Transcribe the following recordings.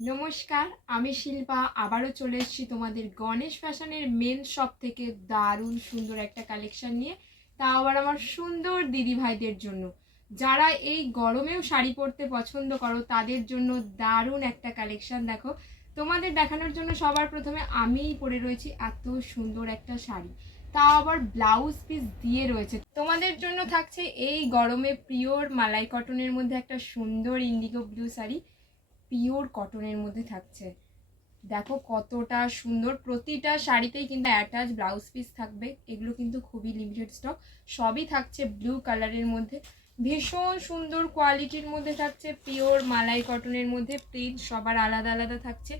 নমস্কার, আমি শিল্পা আবারও চলে এসেছি তোমাদের গণেশ ফ্যাশনের মেন শপ থেকে দারুণ সুন্দর একটা কালেকশন নিয়ে। তা আবার আমার সুন্দর দিদি ভাইদের জন্য, যারা এই গরমেও শাড়ি পরতে পছন্দ করো তাদের জন্য দারুণ একটা কালেকশন। দেখো, তোমাদের দেখানোর জন্য সবার প্রথমে আমিই পরে রয়েছি এত সুন্দর একটা শাড়ি, তা আবার ব্লাউজ পিস দিয়ে রয়েছে। তোমাদের জন্য থাকছে এই গরমে পিওর মালাই কটনের মধ্যে একটা সুন্দর ইন্ডিগো ব্লু শাড়ি, পিওর কটনের মধ্যে থাকছে। দেখো কতটা সুন্দর, প্রতিটা শাড়িতেই কিন্তু অ্যাটাচ ব্লাউজ পিস থাকবে। এগুলো কিন্তু খুবই লিমিটেড স্টক, সবই থাকছে ব্লু কালারের মধ্যে, ভীষণ সুন্দর কোয়ালিটির মধ্যে থাকছে, পিওর মালাই কটনের মধ্যে। প্রিন্ট সবার আলাদা আলাদা থাকছে।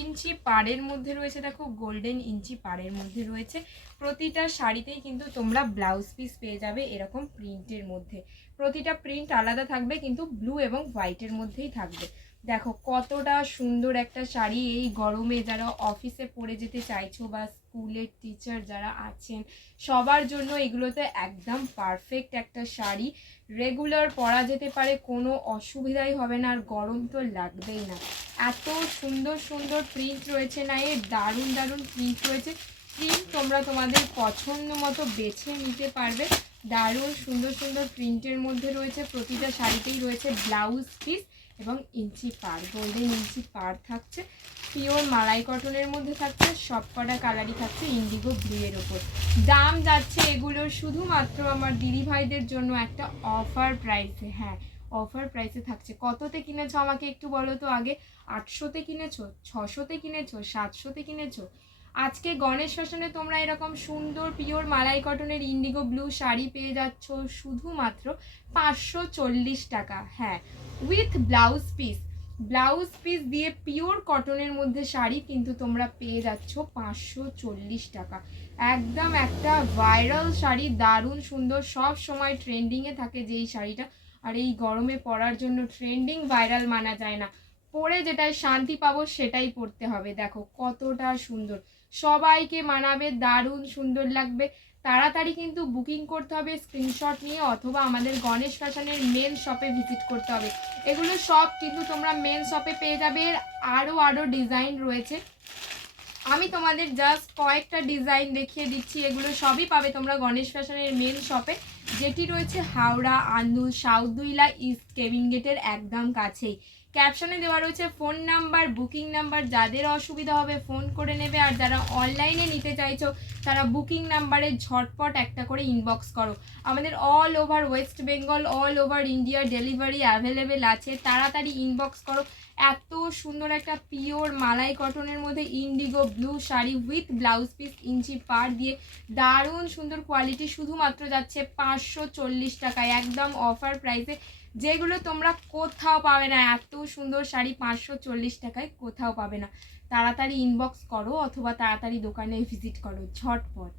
ইঞ্চি পাড়ের মধ্যে রয়েছে, দেখো গোল্ডেন ইঞ্চি পাড়ের মধ্যে রয়েছে। প্রতিটা শাড়িতেই কিন্তু তোমরা ব্লাউজ পিস পেয়ে যাবে এরকম প্রিন্টের মধ্যে। প্রতিটা প্রিন্ট আলাদা থাকবে, কিন্তু ব্লু এবং হোয়াইটের মধ্যেই থাকবে। দেখো কতটা সুন্দর একটা শাড়ি, এই গরমে যারা অফিসে পরে যেতে চাইছো বা স্কুলের টিচার যারা আছেন সবার জন্য এগুলোতে একদম পারফেক্ট একটা শাড়ি। রেগুলার পরা যেতে পারে, কোনো অসুবিধাই হবে না, আর গরম তো লাগবেই না। এত সুন্দর সুন্দর প্রিন্ট রয়েছে না, এর দারুণ দারুণ প্রিন্ট রয়েছে। প্রিন্ট তোমরা তোমাদের পছন্দ মতো বেছে নিতে পারবে। দারুণ সুন্দর সুন্দর প্রিন্টের মধ্যে রয়েছে। প্রতিটা শাড়িতেই রয়েছে ব্লাউজ পিস এবং ইঞ্চি পাড়, গোল্ডেন ইঞ্চি পাড় থাকছে। পিওর মালাই কটনের মধ্যে থাকছে, সব কটা কালারই থাকছে ইন্ডিগো ব্লু এর ওপর। দাম যাচ্ছে এগুলোর শুধুমাত্র আমার দিদি ভাইদের জন্য একটা অফার প্রাইসে। হ্যাঁ, অফার প্রাইসে থাকছে। কততে কিনেছো আমাকে একটু বলো তো আগে। 800তে কিনেছো, 600তে কিনেছো, 700তে কিনেছো? আজকে গণেশ ফ্যাশনে তোমরা এরকম সুন্দর পিওর মালাই কটনের ইন্ডিগো ব্লু শাড়ি পেয়ে যাচ্ছ শুধুমাত্র 540 টাকা। হ্যাঁ, with blouse piece. Blouse piece দিয়ে পিওর কটনের মধ্যে শাড়ি কিন্তু তোমরা পেয়ে যাচ্ছ 540 টাকা। একদম একটা ভাইরাল শাড়ি, দারুণ সুন্দর, সব সময় ট্রেন্ডিংয়ে থাকে যেই শাড়িটা। আর এই গরমে পরার জন্য ট্রেন্ডিং ভাইরাল মানা যায় না, পরে যেটাই শান্তি পাবো সেটাই পরতে হবে। দেখো কতটা সুন্দর, সবাইকে মানাবে, দারুণ সুন্দর লাগবে। তাড়াতাড়ি কিন্তু বুকিং করতে হবে স্ক্রিনশট নিয়ে, অথবা আমাদের গণেশ ফ্যাশনের মেন শপে ভিজিট করতে হবে। এগুলো সব কিন্তু তোমরা মেন শপে পেয়ে যাবে। আরও ডিজাইন রয়েছে, আমি তোমাদের জাস্ট কয়েকটা ডিজাইন দেখিয়ে দিচ্ছি। এগুলো সবই পাবে তোমরা গণেশ ফ্যাশনের মেন শপে, যেটি রয়েছে হাওড়া আন্দুল সাউথুইলা ইস্ট কেবিন গেটের একদম কাছেই। ক্যাপশনে দেওয়া রয়েছে ফোন নাম্বার, বুকিং নাম্বার, যাদের অসুবিধা হবে ফোন করে নেবে। আর যারা অনলাইনে নিতে চাইছো তারা বুকিং নাম্বারে ঝটপট একটা করে ইনবক্স করো। আমাদের all over West Bengal, all over India delivery available আছে, তাড়াতাড়ি ইনবক্স করো। এত সুন্দর একটা পিওর মালাই কটনের মধ্যে indigo blue sari with blouse piece inch পাড় দিয়ে, দারুণ সুন্দর কোয়ালিটি, শুধুমাত্র যাচ্ছে 540 টাকায়, একদম অফার প্রাইসে, যেগুলো তোমরা কোথাও পাবে না। এত সুন্দর শাড়ি 540 টাকায় কোথাও পাবে না। তাড়াতাড়ি ইনবক্স করো অথবা তাড়াতাড়ি দোকানে ভিজিট করো ঝটপট।